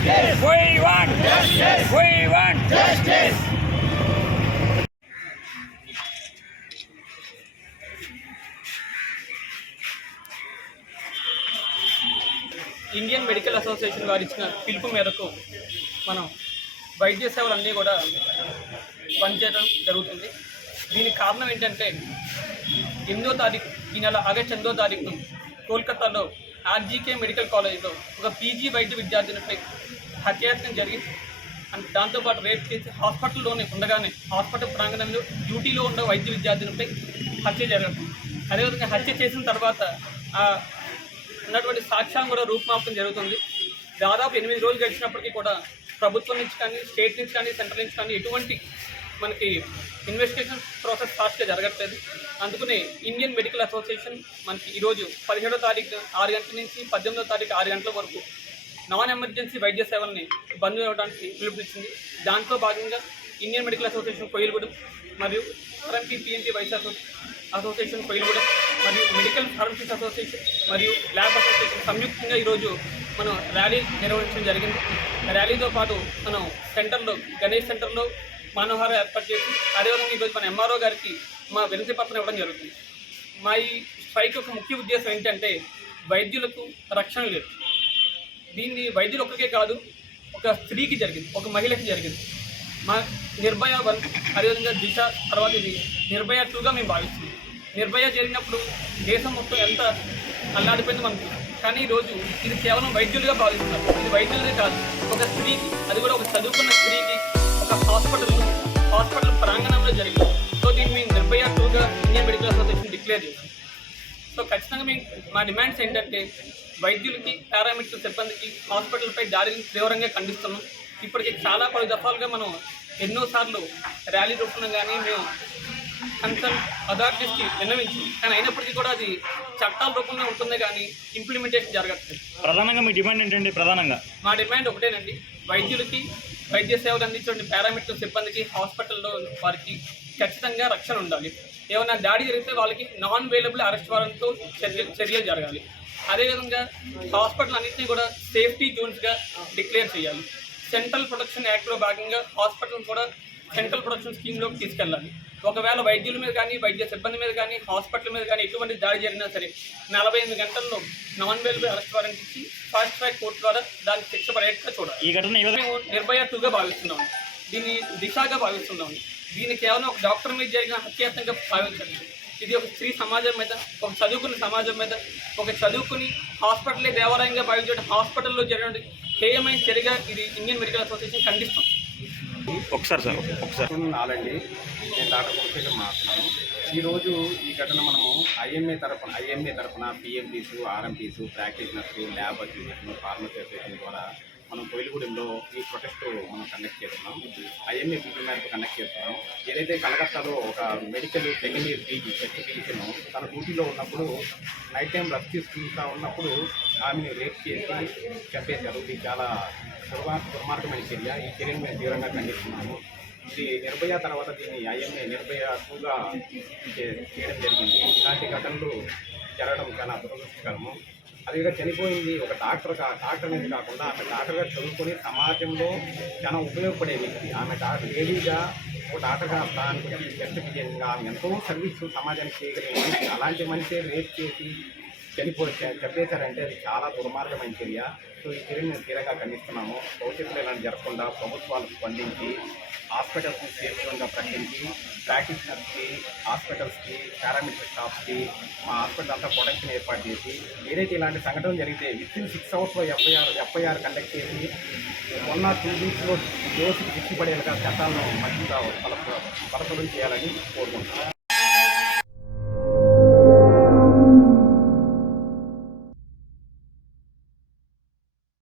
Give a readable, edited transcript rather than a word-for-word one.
We want justice. We want justice. Indian Medical association వారు ఇచ్చిన పిలుపు మేరకు మనం వైద్య సేవలన్నీ కూడా పనిచేయడం జరుగుతుంది. దీనికి కారణం ఏంటంటే 8వ తారీఖు ఈ నెల ఆగస్టు 8వ తారీఖు కోల్కతాలో ఆర్జీకే మెడికల్ కాలేజ్లో ఒక పీజీ వైద్య విద్యార్థినిపై హత్యాయత్నం జరిగింది. దాంతోపాటు రేప్ చేసి హాస్పిటల్లోనే ఉండగానే హాస్పిటల్ ప్రాంగణంలో డ్యూటీలో ఉన్న వైద్య విద్యార్థినిపై హత్య జరగదు. అదేవిధంగా హత్య చేసిన తర్వాత ఉన్నటువంటి సాక్ష్యాలను కూడా రూపుమాపడం జరుగుతుంది. దాదాపు 8 రోజులు గడిచినప్పటికీ కూడా ప్రభుత్వం నుంచి కానీ, స్టేట్ నుంచి కానీ, సెంట్రల్ నుంచి కానీ ఎటువంటి మనకి ఇన్వెస్టిగేషన్ ప్రాసెస్ ఫాస్ట్గా జరగట్లేదు. అందుకనే ఇండియన్ మెడికల్ అసోసియేషన్ మనకి ఈరోజు 17వ తారీఖు 6 గంటల నుంచి 18వ తారీఖు 6 గంటల వరకు నాన్ ఎమర్జెన్సీ వైద్య సేవల్ని బంద్ చేయడానికి పిలుపునిచ్చింది. దాంట్లో భాగంగా ఇండియన్ మెడికల్ అసోసియేషన్ కోయిలగూడెం మరియు RMP PNT vice association Koyilagudem మరియు మెడికల్ ఫార్మసిస్ట్ అసోసియేషన్ మరియు ల్యాబ్ అసోసియేషన్ సంయుక్తంగా ఈరోజు మనం ర్యాలీ నిర్వహించడం జరిగింది. ర్యాలీతో పాటు మనం సెంటర్లో గణేష్ సెంటర్లో మానవహారం ఏర్పాటు చేసి అదేవిధంగా ఈరోజు మన ఎంఆర్ఓ గారికి మా వినతి పత్రం ఇవ్వడం జరుగుతుంది. మా ఈ స్ట్రైక్ యొక్క ముఖ్య ఉద్దేశం ఏంటంటే వైద్యులకు రక్షణ లేదు. దీన్ని వైద్యులు ఒక్కరికే కాదు, ఒక స్త్రీకి జరిగింది, ఒక మహిళకి జరిగింది. మా నిర్భయ 1 అదేవిధంగా దిశ తర్వాత ఇది నిర్భయ 2గా మేము భావిస్తున్నాం. నిర్భయ జరిగినప్పుడు దేశం మొత్తం ఎంత అల్లాడిపోయింది మనకు. కానీ ఈరోజు ఇది కేవలం వైద్యులుగా భావిస్తున్నారు. ఇది వైద్యులదే కాదు, ఒక స్త్రీకి, అది కూడా ఒక చదువుకున్న స్త్రీకి ఒక హాస్పిటల్ ప్రాంగణంలో జరిగింది. సో దీన్ని మేము నిర్భయ 2గా ఇండియన్ మెడికల్ అసోసియేషన్ డిక్లేర్ చేస్తాం. సో ఖచ్చితంగా మేము మా డిమాండ్స్ ఏంటంటే వైద్యులకి, పారామెడికల్ సిబ్బందికి హాస్పిటల్పై దాడిని తీవ్రంగా ఖండిస్తున్నాం. ఇప్పటికీ చాలా పలు దఫాలుగా మనం ఎన్నోసార్లు ర్యాలీ రూపంలో కానీ మేము కన్సర్న్ అథారిటీస్కి విన్నవించి, కానీ అయినప్పటికీ కూడా అది చట్టాల రూపంలో ఉంటుంది కానీ ఇంప్లిమెంటేషన్ జరగట్లేదు. ప్రధానంగా మీ డిమాండ్ ఏంటండి? ప్రధానంగా మా డిమాండ్ ఒకటేనండి, వైద్యులకి, వైద్య సేవలు అందించే పారామెడికల్ సిబ్బందికి, హాస్పిటల్లో వారికి ఖచ్చితంగా రక్షణ ఉండాలి. ఏమైనా దాడి జరిగితే వాళ్ళకి నాన్ అవైలబుల్ అరెస్ట్ వారెంట్తో చర్యలు జరగాలి. అదేవిధంగా హాస్పిటల్ అన్నింటినీ కూడా సేఫ్టీ జోన్స్గా డిక్లేర్ చేయాలి. సెంట్రల్ ప్రొటెక్షన్ యాక్ట్లో భాగంగా హాస్పిటల్ కూడా సెంట్రల్ ప్రొటెక్షన్ స్కీమ్లోకి తీసుకెళ్ళాలి. ఒకవేళ వైద్యుల మీద కానీ, వైద్య సిబ్బంది మీద కానీ, హాస్పిటల్ మీద కానీ ఎటువంటి దాడి జరిగినా సరే 48 గంటల్లో నాన్ అవైలబుల్ అరెస్ట్ వారెంట్ ఇచ్చి ఫాస్ట్ ట్రాక్ కోర్టు ద్వారా దానికి శిక్ష పడేట్టుగా చూడాలి. ఈ ఘటన మేము నిర్భయ 2గా భావిస్తున్నాం, దీన్ని దిశగా భావిస్తున్నాం. దీన్ని కేవలం ఒక డాక్టర్ మీద జరిగిన హత్యాత్మకంగా భావించండి. ఇది ఒక స్త్రీ సమాజం మీద, ఒక చదువుకున్న సమాజం మీద, ఒక చదువుకుని హాస్పిటలే దేవాలయంగా భావించే హాస్పిటల్లో జరిగిన హేయమైన చర్యగా ఇది ఇండియన్ మెడికల్ అసోసియేషన్ ఖండిస్తాం. ఒకసారి నాలండి, నేను డాక్టర్ కులశేఖర్ మాట్లాడుతున్నాను. ఈరోజు ఈ ఘటన మనము ఐఎంఏ తరఫున పిఎంటీసు, ఆర్ఎంపీసు, ప్రాక్టీషనర్సు, ల్యాబ్ అసోసియేషన్, ఫార్మసీ అసోసియేషన్ ద్వారా మనం కోయిలగూడెంలో ఈ ప్రొటెస్ట్ మనం కండక్ట్ చేస్తున్నాం. ఐఎంఏ పీపుల్ మేరకు కండక్ట్ చేస్తున్నాం. ఏదైతే కలకత్తాలో ఒక medical second year PG first physician తన డ్యూటీలో ఉన్నప్పుడు నైట్ టైం రష్ తీసుకుంటూ ఉన్నప్పుడు ఆమెను రేప్ చేసి చంపేశారు. ఇది చాలా దుర్మార్గమైన చర్య. ఈ చర్యను మేము తీవ్రంగా ఖండిస్తున్నాము. ఇది నిర్భయ తర్వాత దీన్ని ఐఎంఏ నిర్భయ 2గా చేయడం జరిగింది. ఇలాంటి ఘటనలు జరగడం చాలా దురదృష్టకరము. అదేవిధంగా చనిపోయింది ఒక డాక్టర్ అనేది కాకుండా ఆమె డాక్టర్గా చదువుకొని సమాజంలో చాలా ఉపయోగపడే వ్యక్తి. ఆమె లేడీగా ఒక డాక్టర్గా స్థానానికి వచ్చి బెస్ట్ ఫిజిషియన్గా ఆమె ఎంతో సర్వీస్ సమాజానికి చేయగలిగింది. అలాంటి మనిషి రేప్ చేసి చెప్పేశారంటే అది చాలా దుర్మార్గమైన చర్య. సో ఈ చర్యను మేము తీవ్రంగా ఖండిస్తున్నాము. భవిష్యత్తులో ఇలాంటి జరగకుండా ప్రభుత్వాలు స్పందించి హాస్పిటల్స్ని సేఫ్ జోన్గా ప్రకటించి ప్రాక్టీషనర్స్కి, హాస్పిటల్స్కి, పారామెడికల్ స్టాఫ్కి మా హాస్పిటల్ అంతా ప్రొటెక్షన్ ఏర్పాటు చేసి ఏదైతే ఇలాంటి సంఘటన జరిగితే వితిన్ 6 అవర్స్లో ఎఫ్ఐఆర్ కండక్ట్ చేసి 1 or 2 వీక్స్లో దోషికి శిక్ష పడేలాగా చట్టాలను మరింత బలపరం చేయాలని కోరుకుంటున్నాను.